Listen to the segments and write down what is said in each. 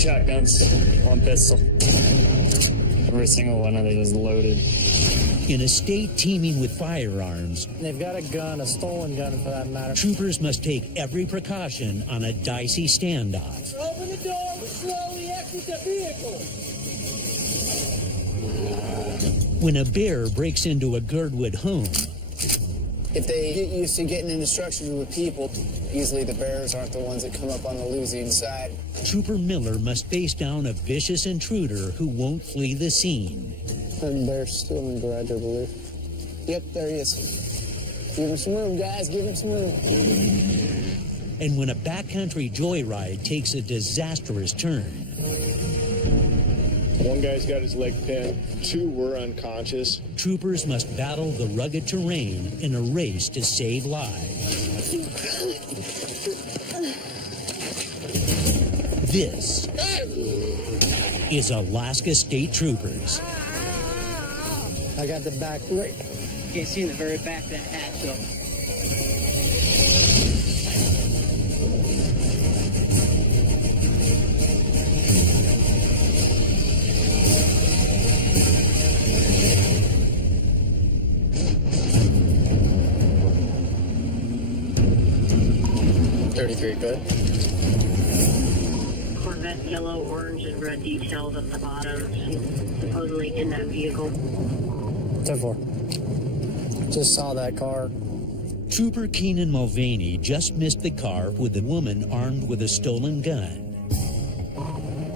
shotguns, 1 pistol. Every single one of it is loaded. In a state teeming with firearms, they've got a gun, a stolen gun for that matter. Troopers must take every precaution on a dicey standoff. Open the door, slowly exit the vehicle. When a bear breaks into a Girdwood home, if they get used to getting into structures with people, usually the bears aren't the ones that come up on the losing side. Trooper Miller must face down a vicious intruder who won't flee the scene. The bear's still in the garage, I believe. Yep, there he is. Give him some room, guys. Give him some room. And when a backcountry joyride takes a disastrous turn, 1 guy's got his leg pinned, 2 were unconscious. Troopers must battle the rugged terrain in a race to save lives. This is Alaska State Troopers. I got the back right. You can see in the very back of that hatch, though. Good. Corvette yellow, orange, and red details at the bottom. She's supposedly in that vehicle. 10-4. Just saw that car. Trooper Keenan Mulvaney just missed the car with a woman armed with a stolen gun.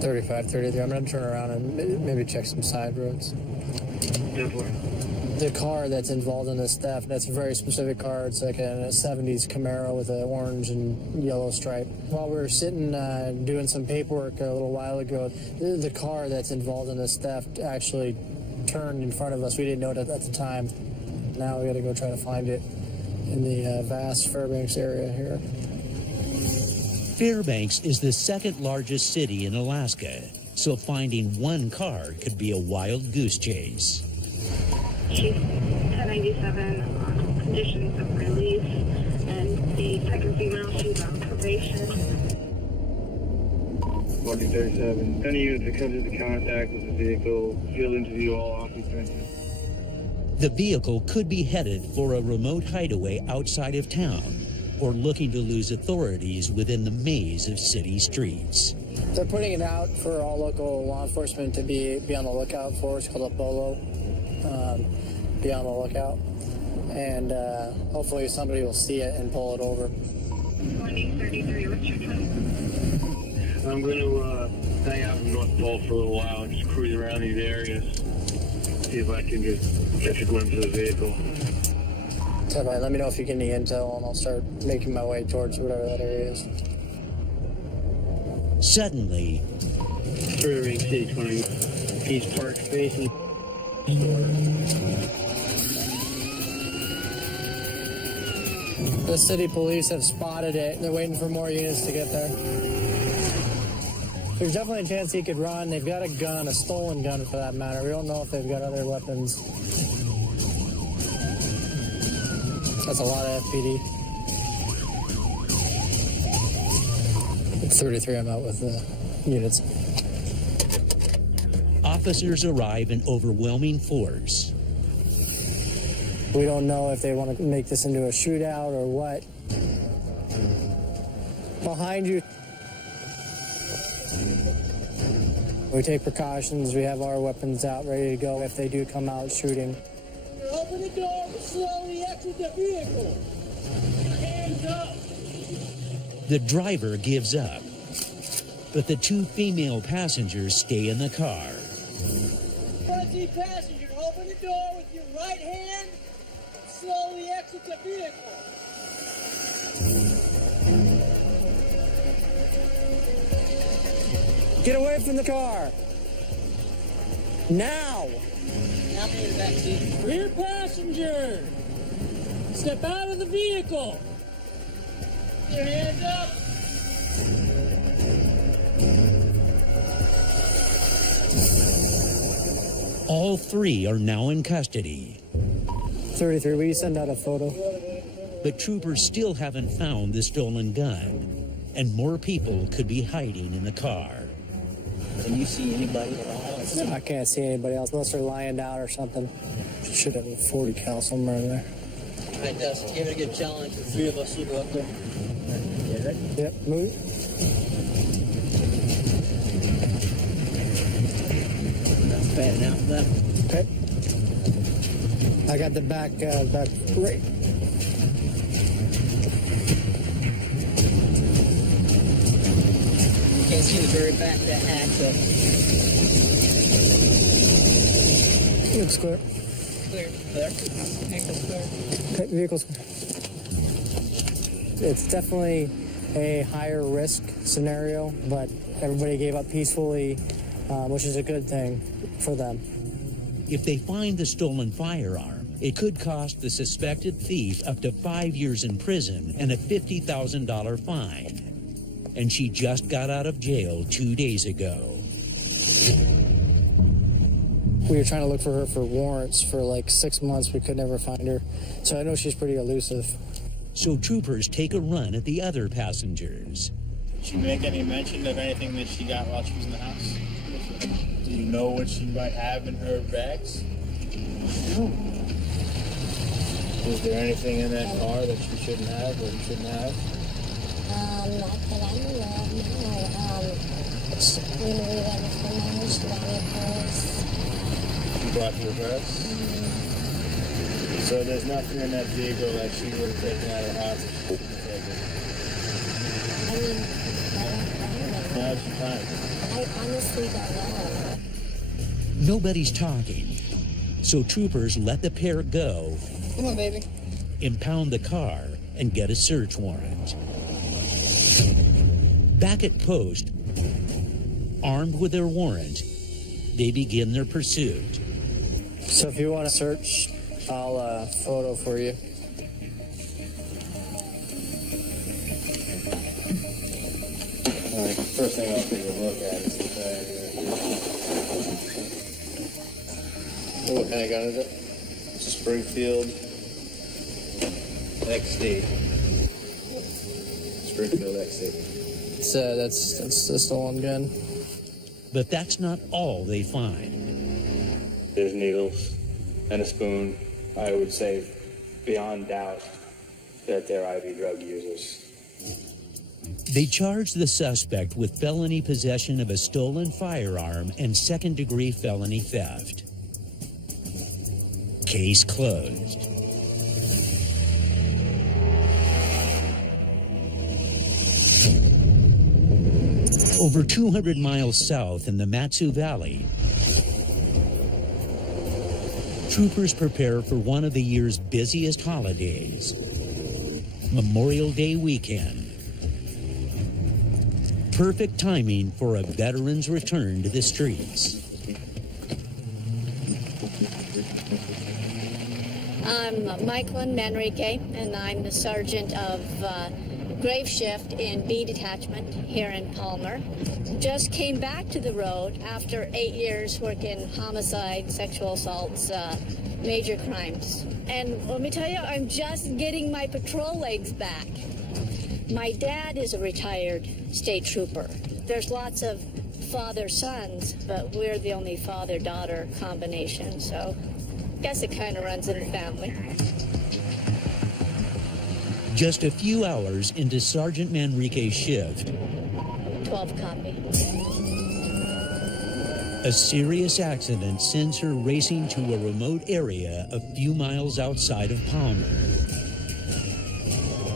35, 33. I'm going to turn around and maybe check some side roads. 10-4. The car that's involved in this theft, that's a very specific car. It's like a 70s Camaro with an orange and yellow stripe. While we were sitting doing some paperwork a little while ago, the car that's involved in this theft actually turned in front of us. We didn't know it at the time. Now we got to go try to find it in the vast Fairbanks area here. Fairbanks is the 2nd largest city in Alaska, so finding 1 car could be a wild goose chase. She's 1097 on conditions of release, and the second female, she's on probation. 4037. Any units that comes into contact with the vehicle, field interview all occupants. The vehicle could be headed for a remote hideaway outside of town or looking to lose authorities within the maze of city streets. They're putting it out for all local law enforcement to be on the lookout for. It's called a BOLO. Be on the lookout. And hopefully somebody will see it and pull it over. 2033, what's your time? I'm going to hang out in North Pole for a little while and just cruise around these areas. See if I can just catch a glimpse of the vehicle. So let me know if you get any intel, and I'll start making my way towards whatever that area is. Suddenly, Ring City 20 Peace Park facing. The city police have spotted it. They're waiting for more units to get there. There's definitely a chance he could run. They've got a gun, a stolen gun for that matter. We don't know if they've got other weapons. That's a lot of FPD. It's 33, I'm out with the units. officers arrive in overwhelming force. We don't know if they want to make this into a shootout or what. Behind you. We take precautions. We have our weapons out, ready to go if they do come out shooting. Open the door and slowly exit the vehicle. Hands up. The driver gives up, but the two female passengers stay in the car. Front seat passenger, open the door with your right hand. Slowly exit the vehicle. Get away from the car. Now. Now be in the back seat. Rear passenger. Step out of the vehicle. Your hands up. All three are now in custody. 33, will you send out a photo? But troopers still haven't found the stolen gun, and more people could be hiding in the car. Can you see anybody at all? I can't see anybody else unless they're lying down or something. Should have a 40 cal somewhere in there. All right, Dustin, give it a good challenge. The three of us will go up there. You ready? Yep, move. That's bad enough for that. Okay. I got the back right. You can't see the very back of that axle. Looks clear. Clear. Ankle's clear. Okay, vehicle's clear. It's definitely a higher risk scenario, but everybody gave up peacefully, which is a good thing for them. If they find the stolen firearm, it could cost the suspected thief up to 5 years in prison and a $50,000 fine. And she just got out of jail 2 days ago. We were trying to look for her for warrants for like 6 months. We could never find her. So I know she's pretty elusive. So troopers take a run at the other passengers. Did she make any mention of anything that she got while she was in the house? Do you know what she might have in her bags? No. Was there anything in that car that she shouldn't have or you shouldn't have? Not that I'm aware of, no. When we went from home, she got me a purse. She brought you a purse? So there's nothing in that vehicle that she would have taken out of the house if she wouldn't have taken. I mean, How's she fine? I honestly don't know. Nobody's talking. So troopers let the pair go, Come on, baby. impound the car, and get a search warrant. Back at post, armed with their warrant, they begin their pursuit. So if you want to search, I'll photo for you. Alright, first thing I'll take a look at is the bag. What kind of gun is it? It's a Springfield XD. Springfield XD. That's the stolen gun. But that's not all they find. There's needles and a spoon. I would say, beyond doubt, that they're IV drug users. They charge the suspect with felony possession of a stolen firearm and second-degree felony theft. Case closed. Over 200 miles south in the Matsu Valley, troopers prepare for one of the year's busiest holidays, Memorial Day weekend. Perfect timing for a veteran's return to the streets. I'm Michaelin Manrique, and I'm the sergeant of grave shift in B detachment here in Palmer. Just came back to the road after 8 years working homicide, sexual assaults, major crimes. And let me tell you, I'm just getting my patrol legs back. My dad is a retired state trooper. There's lots of father-sons, but we're the only father-daughter combination, so I guess it kind of runs in the family. Just a few hours into Sergeant Manrique's shift, 12 copy. a serious accident sends her racing to a remote area a few miles outside of Palmer.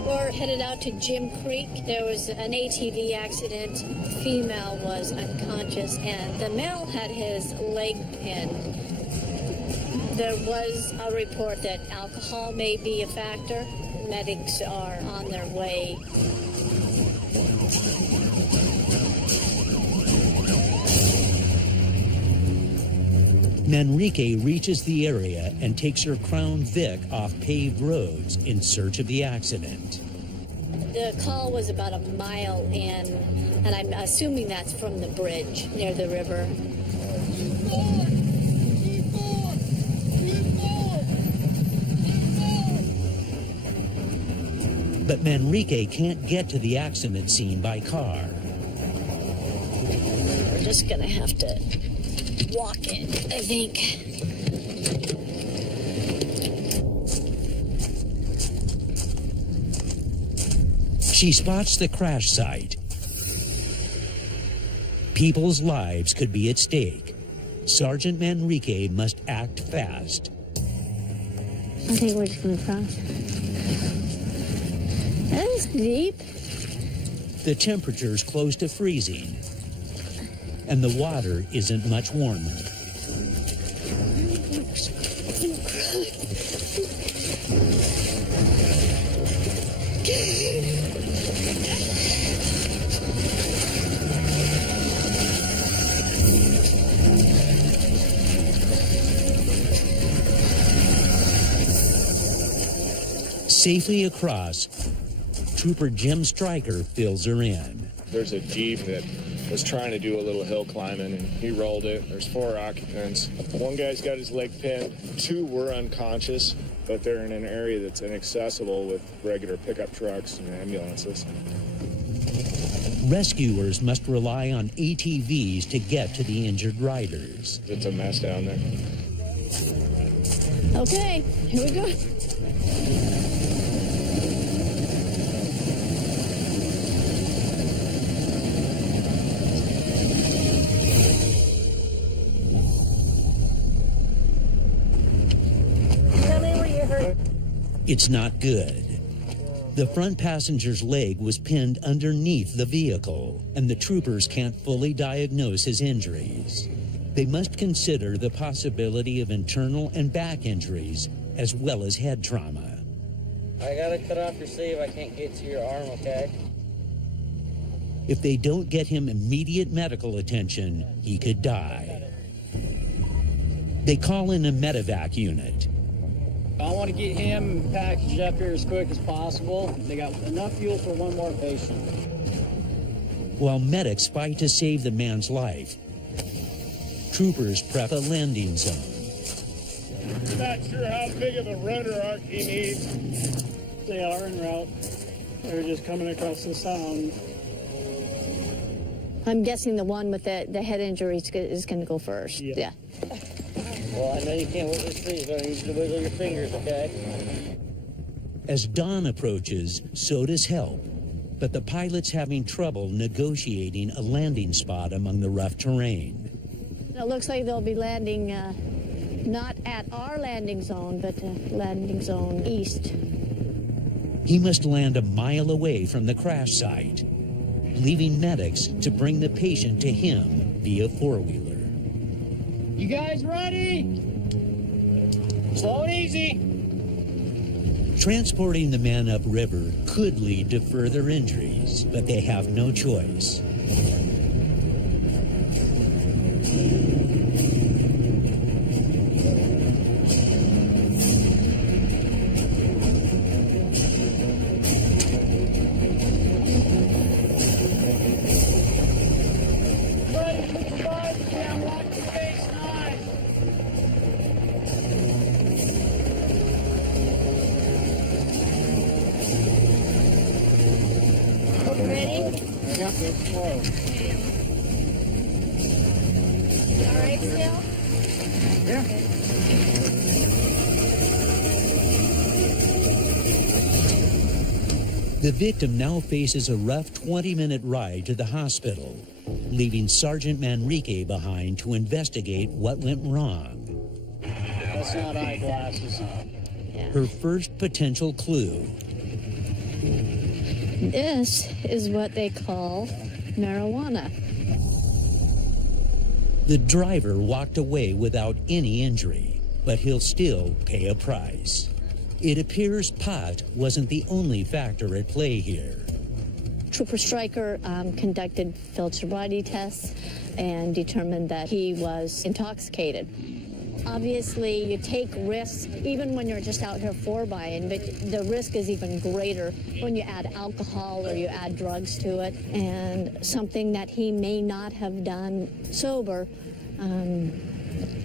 We're headed out to Jim Creek. There was an ATV accident. The female was unconscious, and the male had his leg pinned. There was a report that alcohol may be a factor. Medics are on their way. Manrique reaches the area and takes her Crown Vic off paved roads in search of the accident. The call was about a mile in, and I'm assuming that's from the bridge near the river. But Manrique can't get to the accident scene by car. just gonna have to walk it, I think. She spots the crash site. People's lives could be at stake. Sergeant Manrique must act fast. I think we're just gonna cross. That is deep. The temperature's close to freezing, and the water isn't much warmer. Safely across, Trooper Jim Stryker fills her in. There's a Jeep that was trying to do a little hill climbing, and he rolled it. There's 4 occupants. One guy's got his leg pinned. 2 were unconscious, but they're in an area that's inaccessible with regular pickup trucks and ambulances. Rescuers must rely on ATVs to get to the injured riders. It's a mess down there. Okay, here we go. It's not good. The front passenger's leg was pinned underneath the vehicle, and the troopers can't fully diagnose his injuries. They must consider the possibility of internal and back injuries, as well as head trauma. I gotta cut off your sleeve. I can't get to your arm, okay? If they don't get him immediate medical attention, he could die. They call in a medevac unit. I want to get him packaged up here as quick as possible. They got enough fuel for 1 more patient. While medics fight to save the man's life, troopers prep a landing zone. Not sure how big of a rudder arc he needs. They are en route. They're just coming across the sound. I'm guessing the one with the head injury is going to go first. Yeah. Well, I know you can't wiggle your sleeves, but I need you to wiggle your fingers, okay? As dawn approaches, so does help. But the pilot's having trouble negotiating a landing spot among the rough terrain. It looks like they'll be landing not at our landing zone, but landing zone east. He must land a mile away from the crash site, leaving medics to bring the patient to him via four-wheeler. You guys ready? Slow and easy. Transporting the man upriver could lead to further injuries, but they have no choice. The victim now faces a rough 20-minute ride to the hospital, leaving Sergeant Manrique behind to investigate what went wrong. That's not eyeglasses. Her first potential clue. This is what they call marijuana. The driver walked away without any injury, but he'll still pay a price. It appears pot wasn't the only factor at play here. Trooper Stryker conducted field sobriety tests and determined that he was intoxicated. Obviously, you take risks even when you're just out here for-buying, but the risk is even greater when you add alcohol or you add drugs to it. And something that he may not have done sober,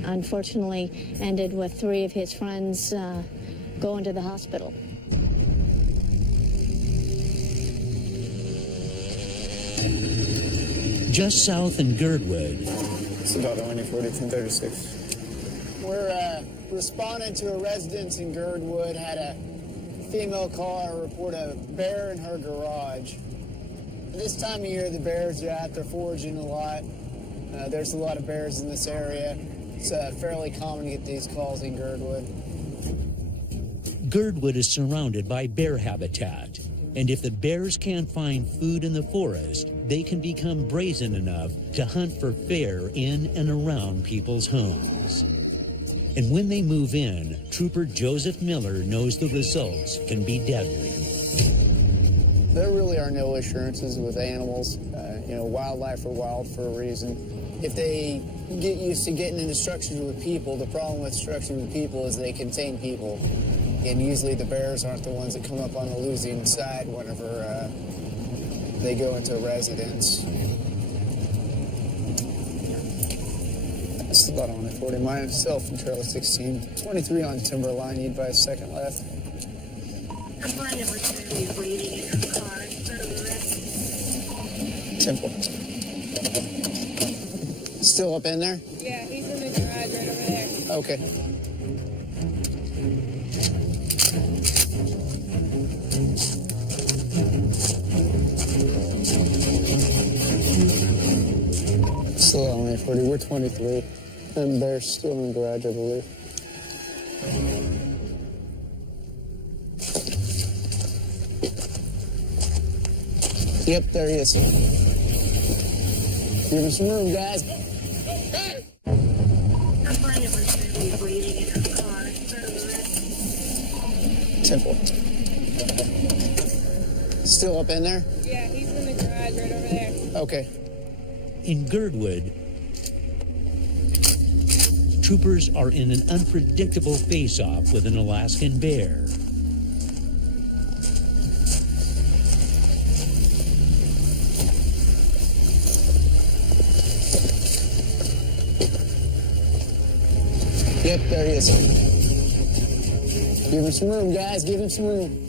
unfortunately, ended with 3 of his friends going to the hospital. Just south in Girdwood, It's about 2040, 1036. We're responding to a residence in Girdwood. Had a female caller report a bear in her garage. This time of year, the bears are out. They're foraging a lot. There's a lot of bears in this area. It's fairly common to get these calls in Girdwood. Girdwood is surrounded by bear habitat, and if the bears can't find food in the forest, they can become brazen enough to hunt for fare in and around people's homes. And when they move in, Trooper Joseph Miller knows the results can be deadly. There really are no assurances with animals. Wildlife are wild for a reason. If they get used to getting into structures with people, the problem with structures with people is they contain people. And usually the bears aren't the ones that come up on the losing side whenever they go into a residence. It's about on at 40. Myself and trailer 16. 23 on Timberline, you'd buy a second left. Combined opportunity is waiting in your car. Temple. Still up in there? Yeah, he's in the garage right over there. Okay. Still on 40. We're 23. And they're still in the garage, I believe. Yep, there he is. Give him some room, guys. Combined opportunity is waiting in your car. Temple. Still up in there? Yeah, he's in the garage right over there. Okay. In Girdwood, troopers are in an unpredictable face-off with an Alaskan bear. Yep, there he is. Give him some room, guys. Give him some room.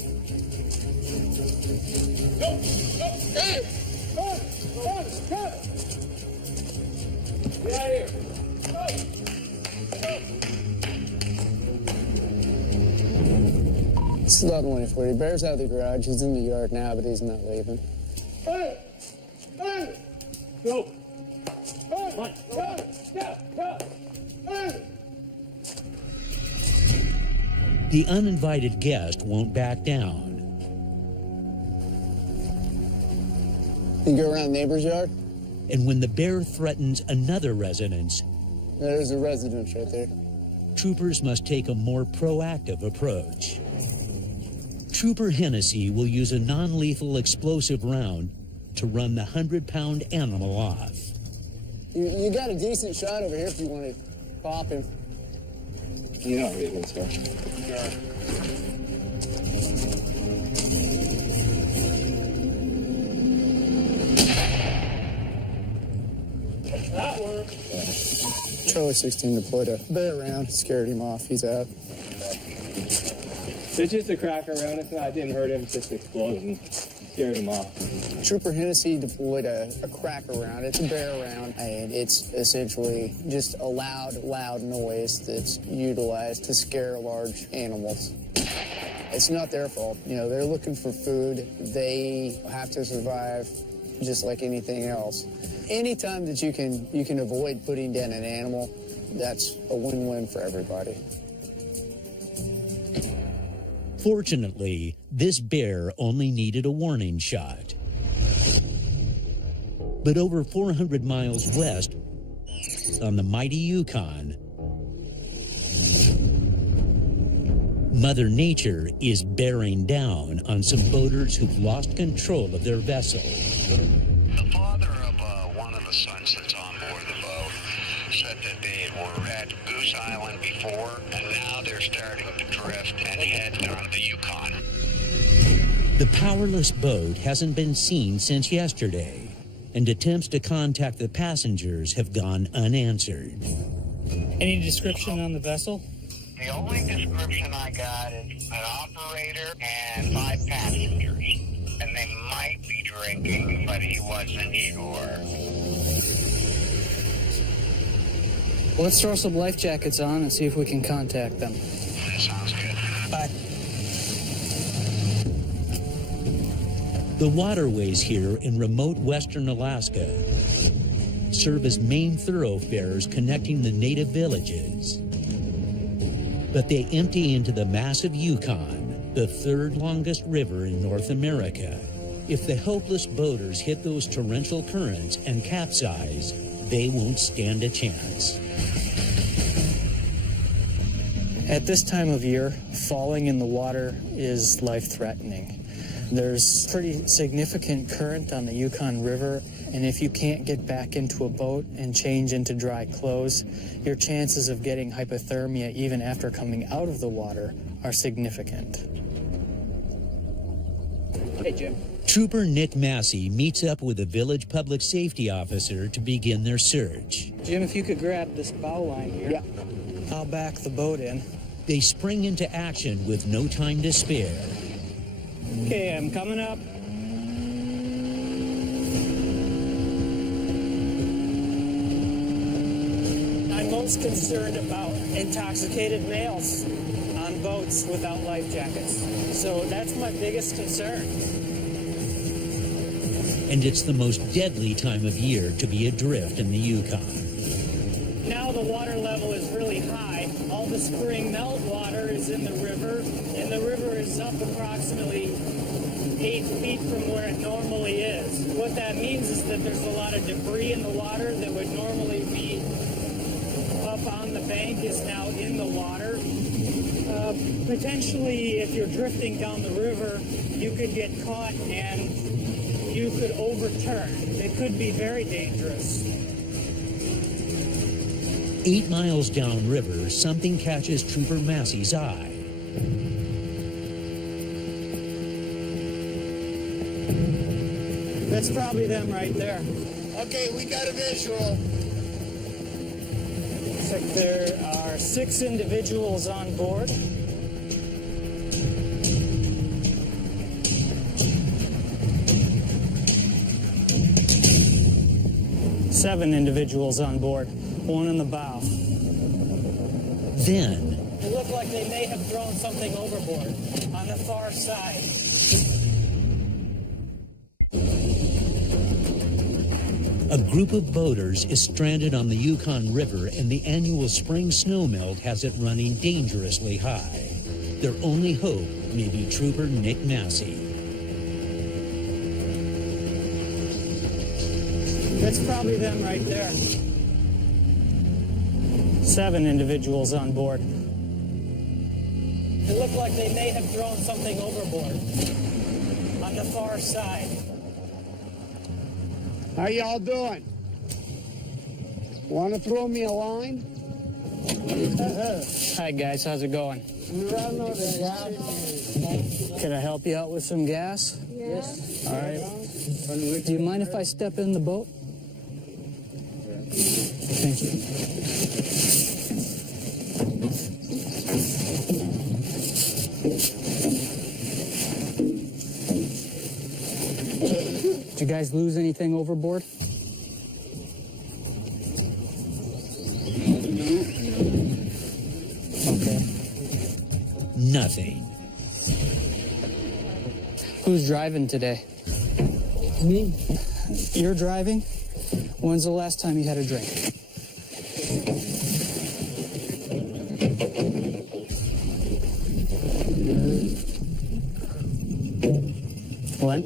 It's about 140. Bear's out of the garage. He's in the yard now, but he's not leaving. Hey! Hey! Go! Hey! Go! Go! Hey! The uninvited guest won't back down. You go around neighbor's yard? And when the bear threatens another residence, there's a residence right there. Troopers must take a more proactive approach. Trooper Hennessy will use a non-lethal explosive round to run the 100-pound animal off. You got a decent shot over here if you want to pop him. You know reasons, sir. That worked. Trailer 16 deployed a bear round, scared him off. He's out. It's just a crack around. It's not. It didn't hurt him. It's just explosion. Scared him off. Trooper Hennessy deployed a cracker round. It's a bear round, and it's essentially just a loud noise that's utilized to scare large animals. It's not their fault. They're looking for food. They have to survive just like anything else. Anytime that you can avoid putting down an animal, that's a win-win for everybody. Fortunately, this bear only needed a warning shot. But over 400 miles west, on the mighty Yukon, Mother Nature is bearing down on some boaters who've lost control of their vessel. The father of one of the sons that's on board the boat said that they were at Goose Island before, and now they're starting to drift and head down the Yukon. The powerless boat hasn't been seen since yesterday, and attempts to contact the passengers have gone unanswered. Any description on the vessel? The only description I got is an operator and 5 passengers, and they might be drinking, but he wasn't sure. Let's throw some life jackets on and see if we can contact them. That sounds good. Bye. The waterways here in remote western Alaska serve as main thoroughfares connecting the native villages. But they empty into the massive Yukon, the third longest river in North America. If the helpless boaters hit those torrential currents and capsize, they won't stand a chance. At this time of year, falling in the water is life-threatening. There's pretty significant current on the Yukon River, and if you can't get back into a boat and change into dry clothes, your chances of getting hypothermia even after coming out of the water are significant. Hey, Jim. Trooper Nick Massey meets up with a village public safety officer to begin their search. Jim, if you could grab this bow line here. Yeah. I'll back the boat in. They spring into action with no time to spare. Okay, I'm coming up. I'm most concerned about intoxicated males on boats without life jackets. So that's my biggest concern. And it's the most deadly time of year to be adrift in the Yukon. Now the water level is really high. All the spring meltwater is in the river, and the river is up approximately 8 feet from where it normally is. What that means is that there's a lot of debris in the water that would normally be up on the bank is now in the water. Potentially, if you're drifting down the river, you could get caught and you could overturn. It could be very dangerous. 8 miles downriver, something catches Trooper Massey's eye. That's probably them right there. Okay, we got a visual. Looks like there are 6 individuals on board. Seven individuals on board, one in the bow. Then, It looked like they may have thrown something overboard on the far side. a group of boaters is stranded on the Yukon River, and the annual spring snowmelt has it running dangerously high. Their only hope may be Trooper Nick Massey. That's probably them right there. 7 individuals on board. It looked like they may have thrown something overboard on the far side. How y'all doing? Want to throw me a line? Hi guys, how's it going? Can I help you out with some gas? Yes. All right. Do you mind if I step in the boat? Thank you. Did you guys lose anything overboard? Okay. Nothing. Who's driving today? Me. You're driving? When's the last time you had a drink? When?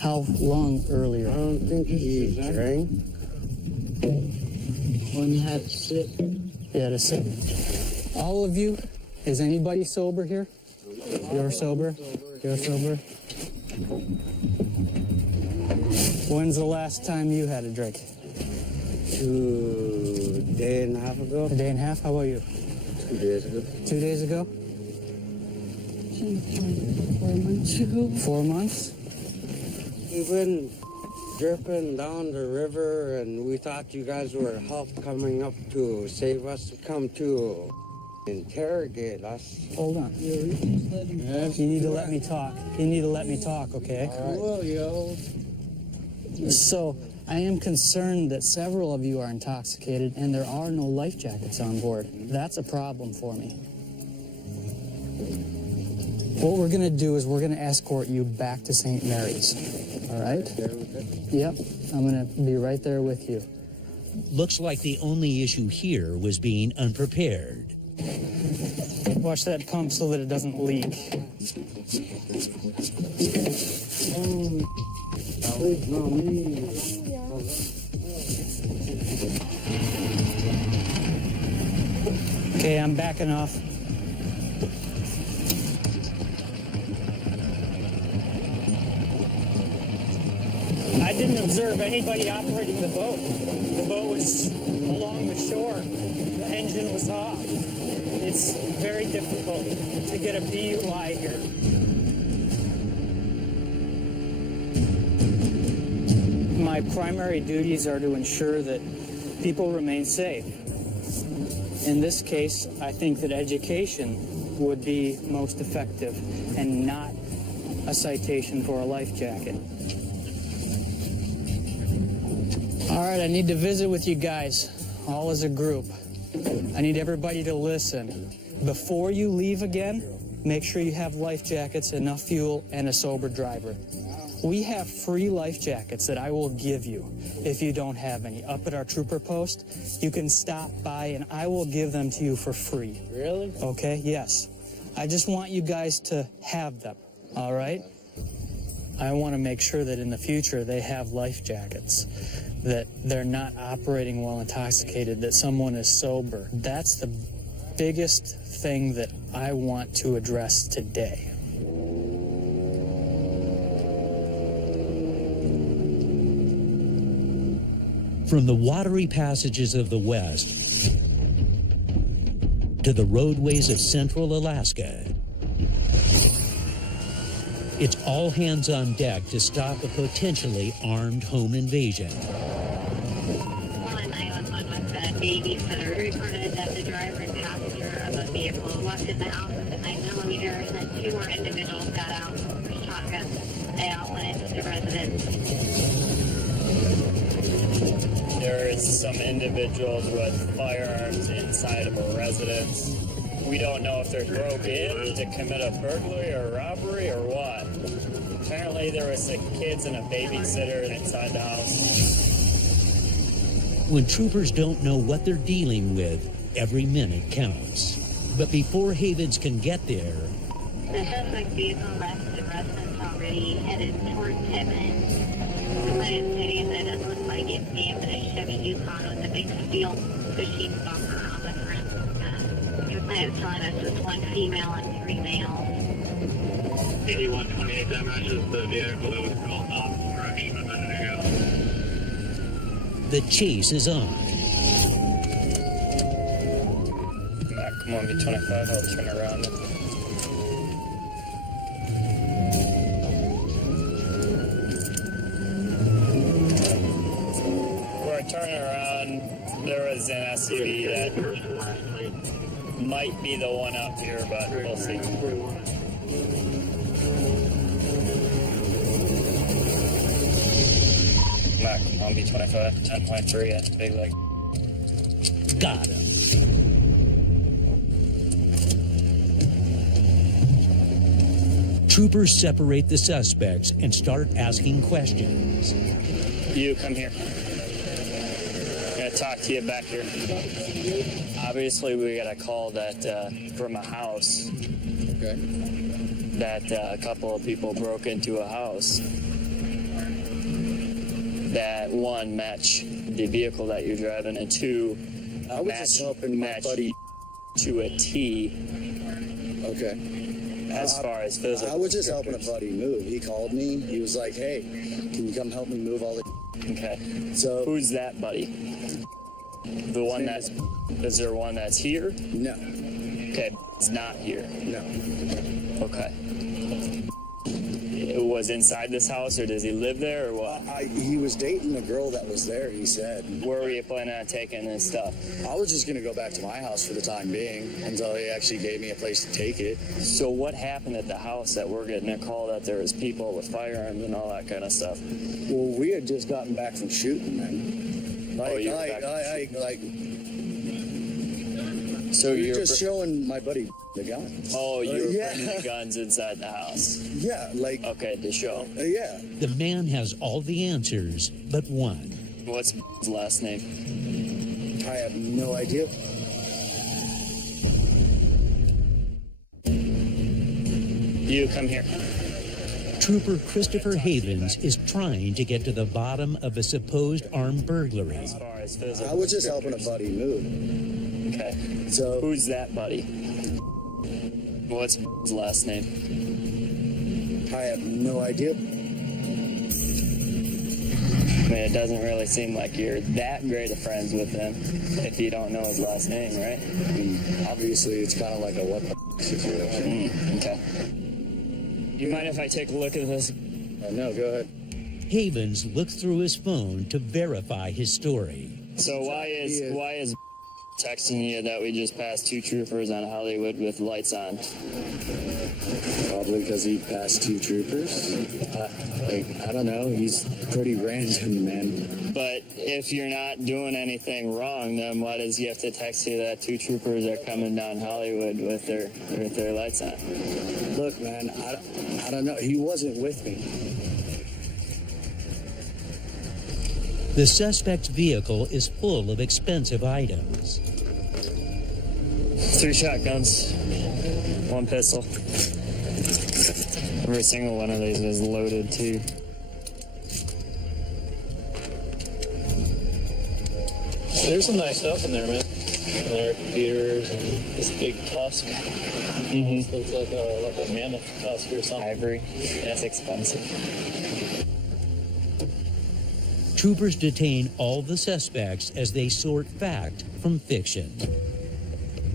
How long earlier? I don't think he drank. When you had to sit. You had to sit. All of you, is anybody sober here? You're sober? You're sober? When's the last time you had a drink? 2 days and a half ago. A day and a half? How about you? 2 days ago. 2 days ago? 4 months ago. 4 months? We've been drifting down the river, and we thought you guys were help coming up to save us. Come to interrogate us. Hold on. You need to let me talk. You need to let me talk, okay? Cool, yo. So, I am concerned that several of you are intoxicated and there are no life jackets on board. That's a problem for me. What we're going to do is we're going to escort you back to St. Mary's. All right? Yep. I'm going to be right there with you. Looks like the only issue here was being unprepared. Watch that pump so that it doesn't leak. Okay, I'm backing off. I didn't observe anybody operating the boat. The boat was along the shore. The engine was off. It's very difficult to get a BUI here. My primary duties are to ensure that people remain safe. In this case, I think that education would be most effective and not a citation for a life jacket. All right, I need to visit with you guys, all as a group. I need everybody to listen. Before you leave again, make sure you have life jackets, enough fuel, and a sober driver. We have free life jackets that I will give you if you don't have any. Up at our trooper post, you can stop by and I will give them to you for free. Really? Okay, yes. I just want you guys to have them, all right? I want to make sure that in the future they have life jackets, that they're not operating while intoxicated, that someone is sober. That's the biggest thing that I want to address today. From the watery passages of the West to the roadways of central Alaska, it's all hands on deck to stop a potentially armed home invasion. One 911 with the babysitter reported that the driver and passenger of a vehicle left in the house with a 9mm, and then two more individuals got out with shotguns. They all went into the residence. There is some individuals with firearms inside of a residence. We don't know if they broke in to commit a burglary or robbery or what. Apparently there was some kids and a babysitter inside the house. When troopers don't know what they're dealing with, every minute counts. But before Havens can get there, The suspect vehicle left the residence already headed towards him, and Client stating that it looked like it may have been a Chevy Yukon with a big steel machine bumper on the front. Client's telling us it's one female and three males. 8128, that matches the vehicle that was called opposite direction a minute ago. the chase is on. Come on, B25, I'll turn around. We're turning around. There was an SUV that might be the one up here, but we'll see. Mac, on B25, 10.3 at Big Lake. Got him. Troopers separate the suspects and start asking questions. You come here. I'm gonna talk to you back here. Obviously, we got a call that from a house. Okay. That a couple of people broke into a house. That one, match the vehicle that you're driving, and two, I was just helping my buddy to a T. Okay. As far as physical. I was just helping a buddy move. He called me. He was like, "Hey, can you come help me move all the?" Okay. So who's that buddy? The one that's is there one that's here? No. Okay, it's not here. No. Okay. was inside this house, or does he live there, or what? He was dating the girl that was there, he said. Where were you planning on taking his stuff? I was just going to go back to my house for the time being until he actually gave me a place to take it. So what happened at the house that we're getting a call that there was people with firearms and all that kind of stuff? Well, we had just gotten back from shooting, man. So you're just showing my buddy the gun. Oh, you were putting the guns inside the house. Yeah, like... Okay, to show. Yeah. The man has all the answers but one. What's his last name? I have no idea. You come here. Trooper Christopher Havens is trying to get to the bottom of a supposed armed burglary. As far as physical. I was just helping a buddy move. Okay. So who's that buddy? What's his last name? I have no idea. I mean, it doesn't really seem like you're that great of friends with him if you don't know his last name, right? Obviously, it's kind of like a what the situation. Okay. Do you mind if I take a look at this? No, go ahead. Havens looked through his phone to verify his story. So why is texting you that we just passed 2 troopers on Hollywood with lights on? Probably because he passed 2 troopers. I don't know. He's pretty random, man. But if you're not doing anything wrong, then why does he have to text you that 2 troopers are coming down Hollywood with their lights on? Look, man, I don't know. He wasn't with me. The suspect's vehicle is full of expensive items. 3 shotguns, 1 pistol. Every single one of these is loaded too. There's some nice stuff in there, man. There are computers and this big tusk. This looks like a mammoth tusk or something. Ivory. That's expensive. Troopers detain all the suspects as they sort fact from fiction.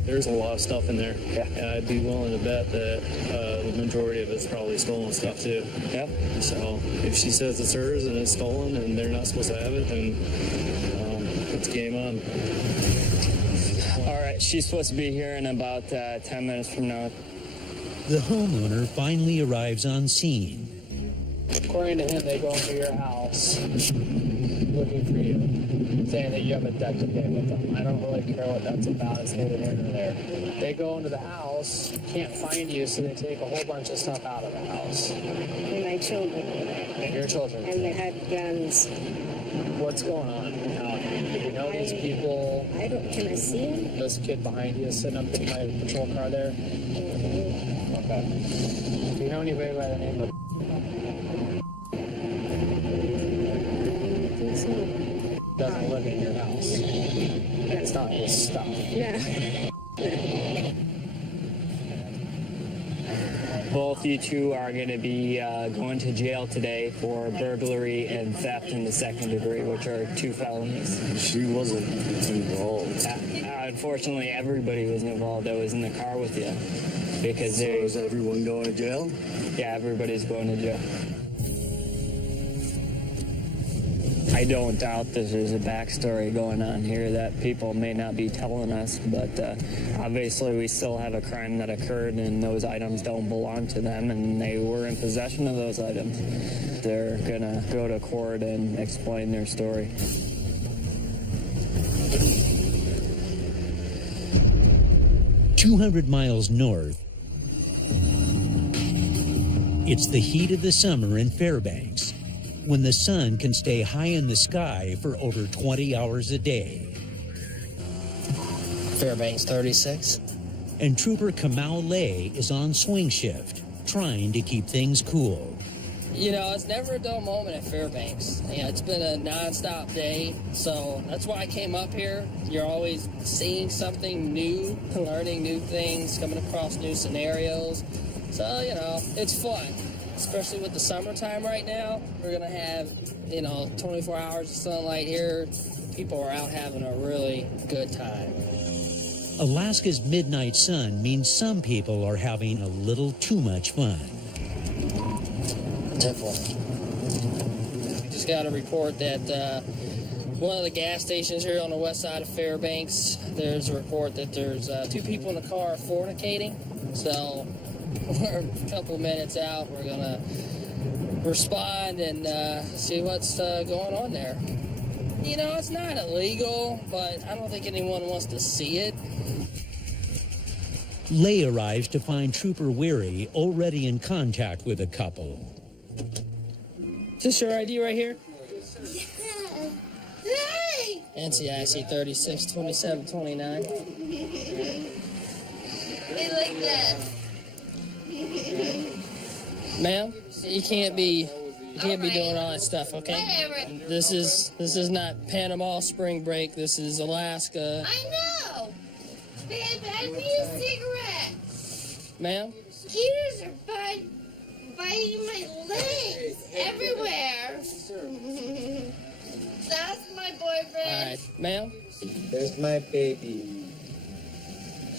There's a lot of stuff in there. Yeah. I'd be willing to bet that the majority of it's probably stolen stuff too. Yeah. So if she says it's hers and it's stolen and they're not supposed to have it, then it's game on. All right, she's supposed to be here in about 10 minutes from now. The homeowner finally arrives on scene. According to him, they go into your house looking for you, saying that you have a deck to pay with them. I don't really care what that's about. It's neither here nor there. They go into the house, can't find you, so they take a whole bunch of stuff out of the house. And my children. And your children. And they had guns. What's going on? Do you know these people? Can I see them? This kid behind you is sitting up in my patrol car there. Okay. Do you know anybody by the name of? Doesn't live in your house. It's not his stuff. Yeah. Both you two are going to be going to jail today for burglary and theft in the 2nd degree, which are 2 felonies. She wasn't involved. Unfortunately, everybody was involved that was in the car with you. Because so is everyone going to jail? Yeah, everybody's going to jail. I don't doubt that there's a backstory going on here that people may not be telling us, but obviously we still have a crime that occurred and those items don't belong to them and they were in possession of those items. They're gonna go to court and explain their story. "200 miles north, it's the heat of the summer in Fairbanks, when the sun can stay high in the sky for over 20 hours a day. Fairbanks 36. And Trooper Kamau Lay is on swing shift, trying to keep things cool. You know, it's never a dull moment at Fairbanks. Yeah, it's been a non-stop day, so that's why I came up here. You're always seeing something new, learning new things, coming across new scenarios. So, you know, it's fun, especially with the summertime right now. We're going to have, 24 hours of sunlight here. People are out having a really good time. Alaska's midnight sun means some people are having a little too much fun. 10-4. We just got a report that one of the gas stations here on the west side of Fairbanks, there's a report that there's 2 people in the car fornicating. So we're a couple of minutes out. We're going to respond and see what's going on there. You know, it's not illegal, but I don't think anyone wants to see it. Lay arrives to find Trooper Weary already in contact with a couple. Is this your ID right here? Hey! NCIC 362729. They like that. Ma'am, you can't be doing all that stuff, okay? Whatever. This is not Panama spring break. This is Alaska. I know. Babe, I need a cigarette. Ma'am? Mosquitoes are biting my legs everywhere. That's my boyfriend. All right, ma'am? That's my baby.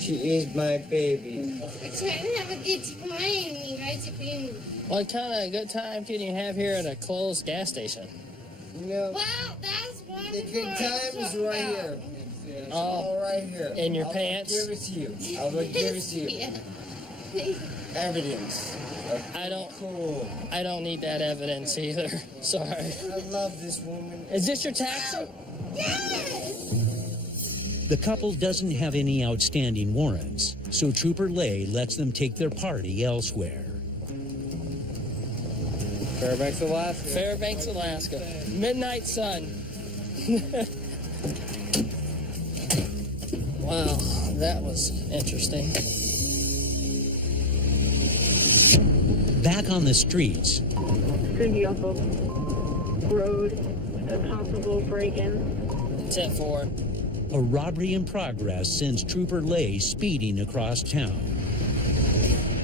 She is my baby. We're trying to have a good time. You guys are being... What kind of good time can you have here at a closed gas station? You know, Well, that's one the good time is right here. It's all right here. In your I pants? will give it to you. I will give it to you. Yeah. Evidence. Cool. I don't need that evidence either. Sorry. I love this woman. Is this your taxi? Yes! The couple doesn't have any outstanding warrants, so Trooper Lay lets them take their party elsewhere. Fairbanks, Alaska. Fairbanks, Alaska. Midnight sun. Wow, that was interesting. Back on the streets, Could be off of road, a possible break-in. 10-4. a robbery in progress sends Trooper Lay speeding across town.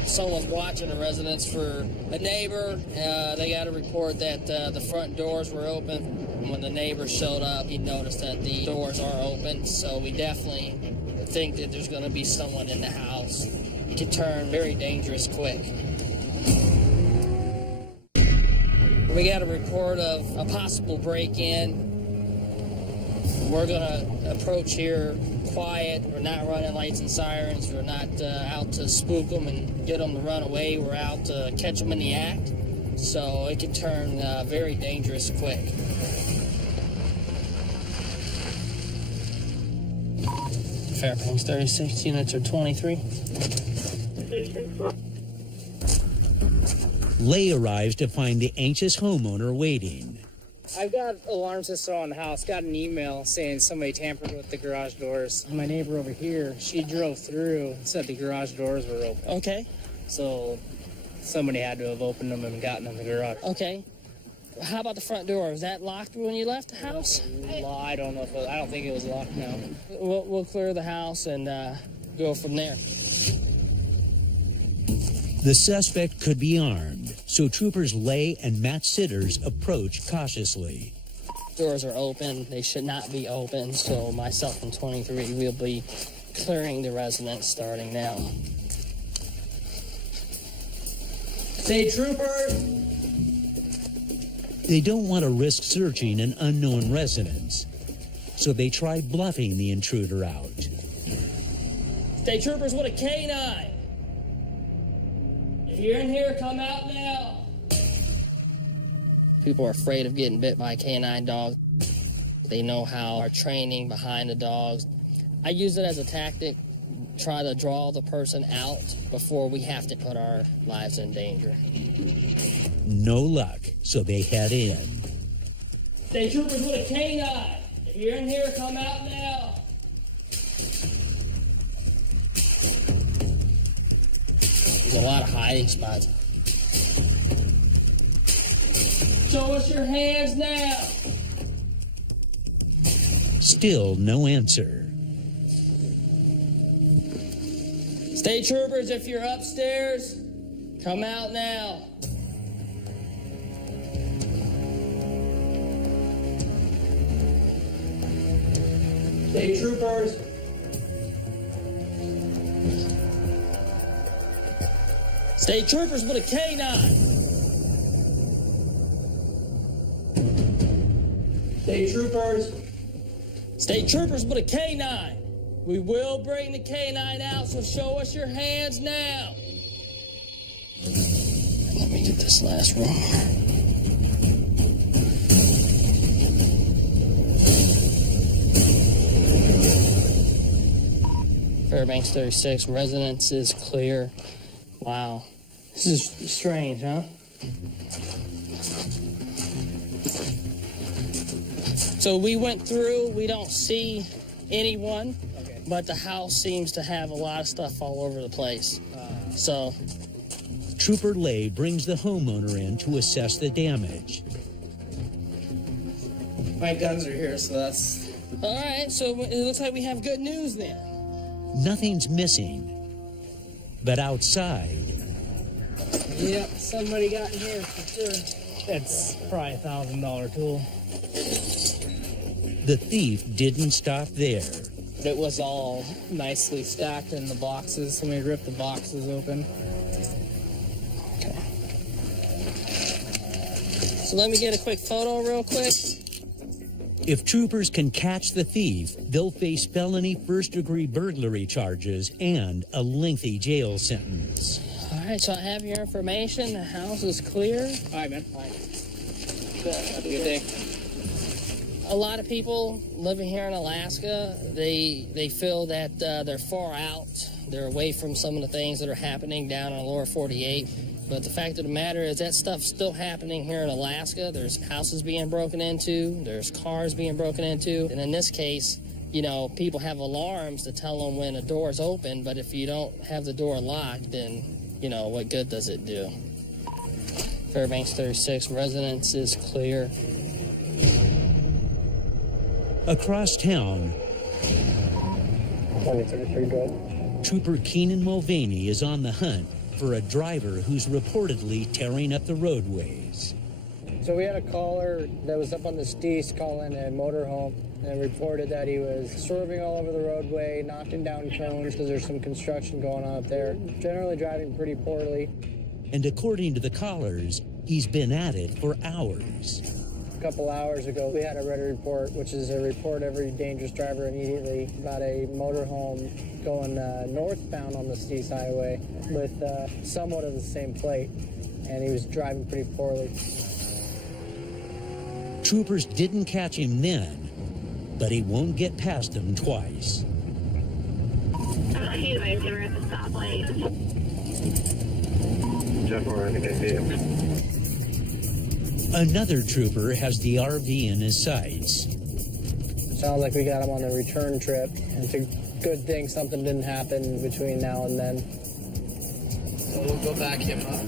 Someone's watching a residence for a neighbor. They got a report that the front doors were open. And when the neighbor showed up, he noticed that the doors are open. So we definitely think that there's going to be someone in the house. It can turn very dangerous quick. We got a report of a possible break-in. We're going to approach here quiet. We're not running lights and sirens. We're not out to spook them and get them to run away. We're out to catch them in the act. So it can turn very dangerous quick. Fairbanks 36 units are 23. Lay arrives to find the anxious homeowner waiting. I've got alarm system on the house. Got an email saying somebody tampered with the garage doors. My neighbor over here, she drove through and said the garage doors were open. Okay. So somebody had to have opened them and gotten in the garage. Okay. How about the front door? Was that locked when you left the house? I don't know if I don't think it was locked now. We'll clear the house and go from there. The suspect could be armed, so troopers Lay and Matt Sitters approach cautiously. Doors are open. They should not be open, so myself and 23 will be clearing the residence starting now. State troopers! They don't want to risk searching an unknown residence, so they try bluffing the intruder out. State troopers with a K9! If you're in here, come out now. People are afraid of getting bit by a canine dog. They know how our training behind the dogs. I use it as a tactic, try to draw the person out before we have to put our lives in danger. No luck, so they head in. State troopers with a K9. If you're in here, come out now. There's a lot of hiding spots. Show us your hands now. Still no answer. State troopers, if you're upstairs, come out now. State troopers. State troopers with a K9. State troopers. State troopers with a K9. We will bring the K9 out, so show us your hands now. Let me get this last roll. Fairbanks 36, residence is clear. Wow. This is strange, huh? So we went through, we don't see anyone, but the house seems to have a lot of stuff all over the place. So Trooper Lay brings the homeowner in to assess the damage. my guns are here, so that's... All right, so it looks like we have good news then. Nothing's missing. But outside, Yep, somebody got in here for sure. It's probably a $1,000 tool. the thief didn't stop there. It was all nicely stacked in the boxes. Somebody ripped the boxes open. Okay. So let me get a quick photo real quick. If troopers can catch the thief, they'll face felony first-degree burglary charges and a lengthy jail sentence. All right, so I have your information. The house is clear. All right, man. All right. Have a good day. A lot of people living here in Alaska, they feel that they're far out. They're away from some of the things that are happening down in the lower 48. But the fact of the matter is that stuff's still happening here in Alaska. There's houses being broken into. There's cars being broken into. And in this case, you know, people have alarms to tell them when a door is open. But if you don't have the door locked, then, you know, what good does it do? Fairbanks 36, residence is clear. Across town, 2033 good. Trooper Keenan Mulvaney is on the hunt for a driver who's reportedly tearing up the roadways. So we had a caller that was up on the Steese calling a motorhome and reported that he was swerving all over the roadway, knocking down cones because there's some construction going on up there, generally driving pretty poorly. And according to the callers, he's been at it for hours. A couple hours ago, we had a red report, which is a report every dangerous driver immediately, about a motorhome going northbound on the Steese Highway with somewhat of the same plate, and he was driving pretty poorly. Troopers didn't catch him then, but he won't get past them twice. He was here at the stoplight. Jeff, I think I see him. Another trooper has the RV in his sights. Sounds like we got him on the return trip. It's a good thing something didn't happen between now and then. So we'll go back him up.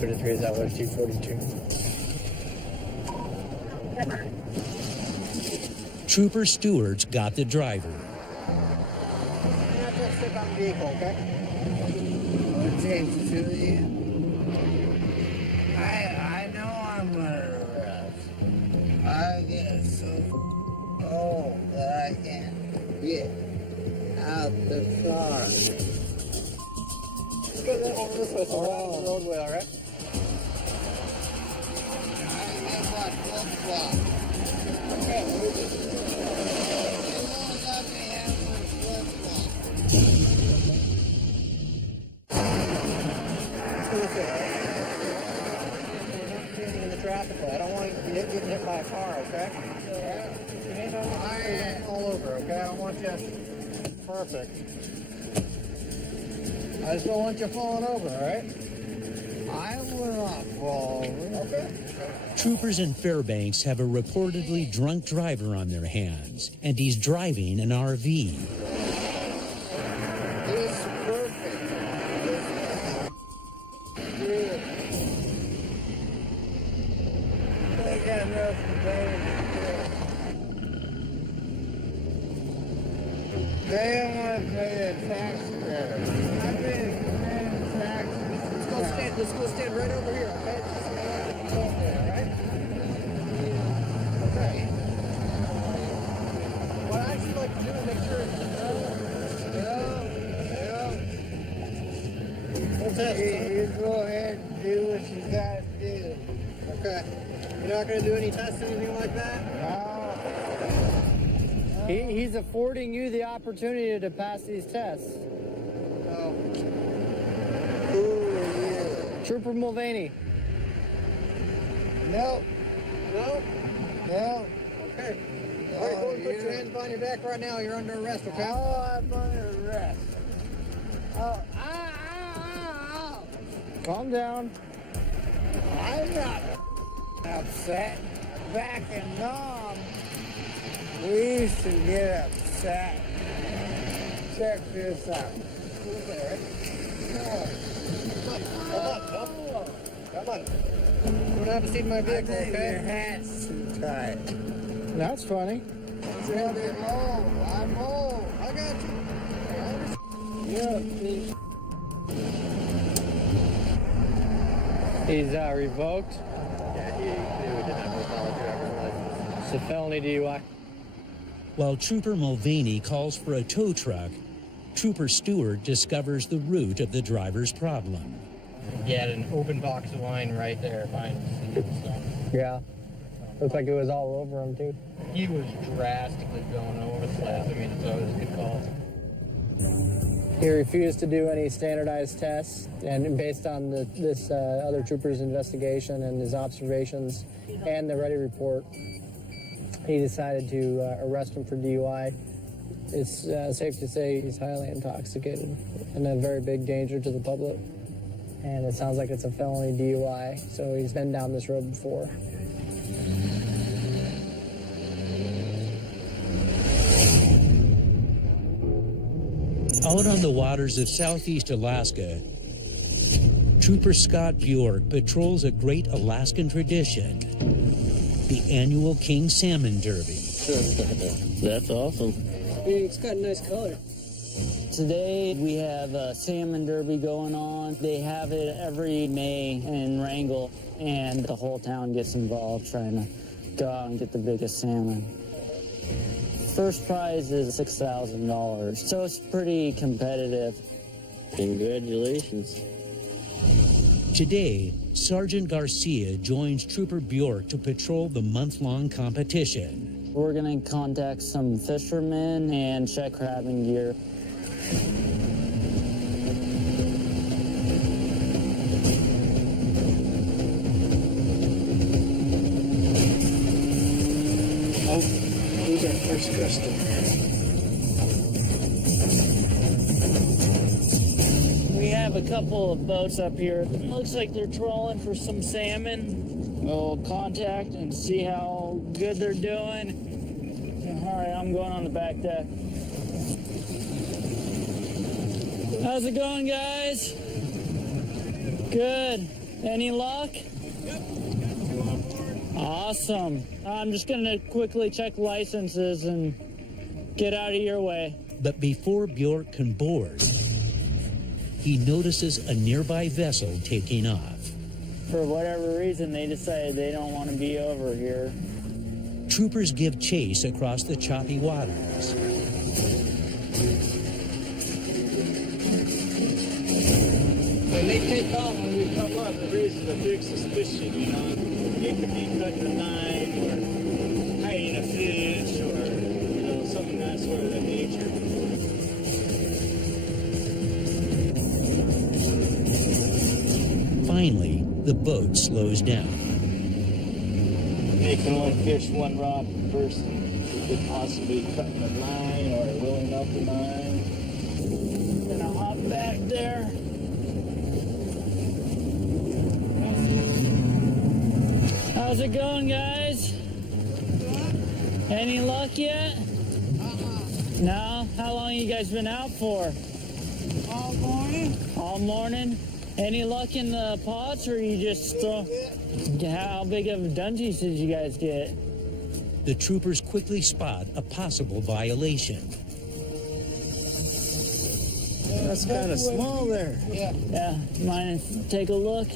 Is that what 242? Trooper Stewart's got the driver. Not just sit on the vehicle, okay? Change to you. I know I'm under arrest. I get so old that I can't get out the car. Let's go over this way, so we're out on the roadway, all right? I get my flip-flop. Okay, move it. You won't let me have my flip-flop. In the traffic light. I don't want you getting hit by a car, okay? All over, okay? I don't want you perfect. I just don't want you falling over, all right? I will not fall over. Okay. Troopers in Fairbanks have a reportedly drunk driver on their hands, and he's driving an RV. It's perfect. Good. I got nothing better to do. They don't want to pay their tax credit. I've been paying taxes. Let's go stand right over here, okay? All right? Okay. What I actually like to do is make sure. We'll test. You go ahead and do what you gotta do. Okay. You're not going to do any tests, anything like that? No. He's affording you the opportunity to pass these tests. Oh. Who are you? Trooper Mulvaney. No. No? No. Okay. All right, go and put your hands behind your back right now. You're under arrest, okay? Oh, I'm under arrest. Oh, Calm down. I'm not upset. Back in Nam, we used to get upset. Check this out. Come on. You don't have a seat in my vehicle, I think your okay? hat's too tight. That's funny. I'm old. I got you. You're a piece. He's revoked. Yeah, he didn't have a valid driver's license. It's a felony DUI. While Trooper Mulvaney calls for a tow truck, Trooper Stewart discovers the root of the driver's problem. He had an open box of wine right there behind the seat and stuff. Yeah. Looked like it was all over him, too. He was drastically going over the last. I mean, so it was a good call. He refused to do any standardized tests, and based on this other trooper's investigation and his observations and the ready report, he decided to arrest him for DUI. It's safe to say he's highly intoxicated and a very big danger to the public. And it sounds like it's a felony DUI, so he's been down this road before. Out on the waters of southeast Alaska, Trooper Scott Bjork patrols a great Alaskan tradition, the annual King Salmon Derby. That's awesome. It's got a nice color. Today we have a salmon derby going on. They have it every May in Wrangell, and the whole town gets involved trying to go out and get the biggest salmon. First prize is $6,000, so it's pretty competitive. Congratulations. Today, Sergeant Garcia joins Trooper Bjork to patrol the month-long competition. We're going to contact some fishermen and check crabbing gear. Oh, who's our first customer? We have a couple of boats up here. Looks like they're trolling for some salmon. We'll contact and see how good they're doing. All right, I'm going on the back deck. How's it going, guys? Good. Any luck? Yep. Got 2 on board. Awesome. I'm just going to quickly check licenses and get out of your way. But before Bjork can board, he notices a nearby vessel taking off. For whatever reason, they decided they don't want to be over here. Troopers give chase across the choppy waters. When they take off, when we come up, it raises a big suspicion, you know. It could be cutting a line or hiding a fish or, you know, something that sort of that nature. Finally, the boat slows down. They can only fish one rod per person. We could possibly cut the line or rolling up the line. Gonna hop back there. How's it going, guys? Any luck yet? No? How long you guys been out for? All morning. All morning? Any luck in the pots, or you just throw? How big of dungeons did you guys get? The troopers quickly spot a possible violation. That's kind of small there. Yeah, mind if take a look?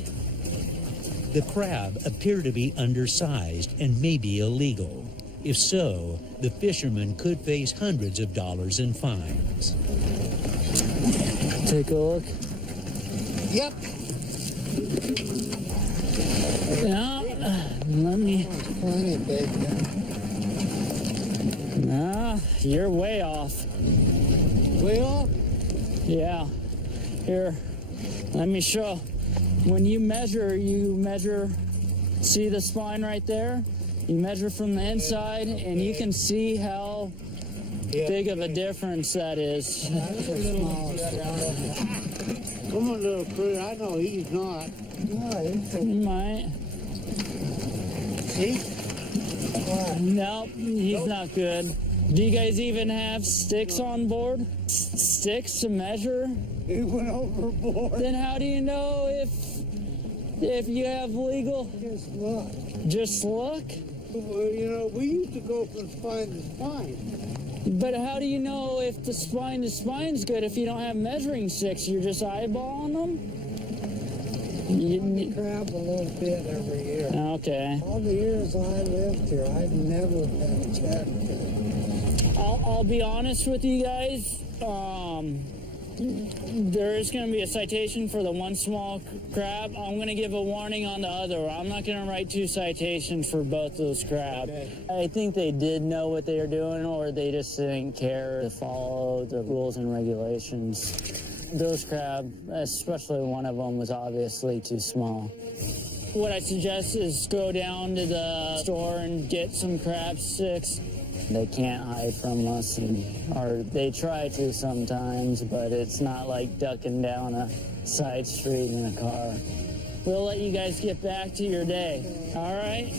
The crab appear to be undersized and may be illegal. If so, the fishermen could face hundreds of dollars in fines. Take a look. Yep. No, let me. Plenty big. Nah, you're way off. Way off? Yeah. Here, let me show. When you measure, see the spine right there? You measure from the inside, and you can see how big of a difference that is. Come on, little crew. I know he's not. No, He might. See? Nope, he's not good. Do you guys even have sticks on board? Sticks to measure? He went overboard. Then how do you know if you have legal? Just look. Just look? You know, we used to go from spine to spine. But how do you know if the spine to spine's good if you don't have measuring sticks? You're just eyeballing them? You crap a little bit every year. Okay. All the years I lived here, I've never been checked. I'll be honest with you guys. There is going to be a citation for the one small crab. I'm going to give a warning on the other. I'm not going to write 2 citations for both those crab. Okay. I think they did know what they were doing, or they just didn't care to follow the rules and regulations. Those crab, especially one of them, was obviously too small. What I suggest is go down to the store and get some crab sticks. They can't hide from us, or they try to sometimes, but it's not like ducking down a side street in a car. We'll let you guys get back to your day, all right?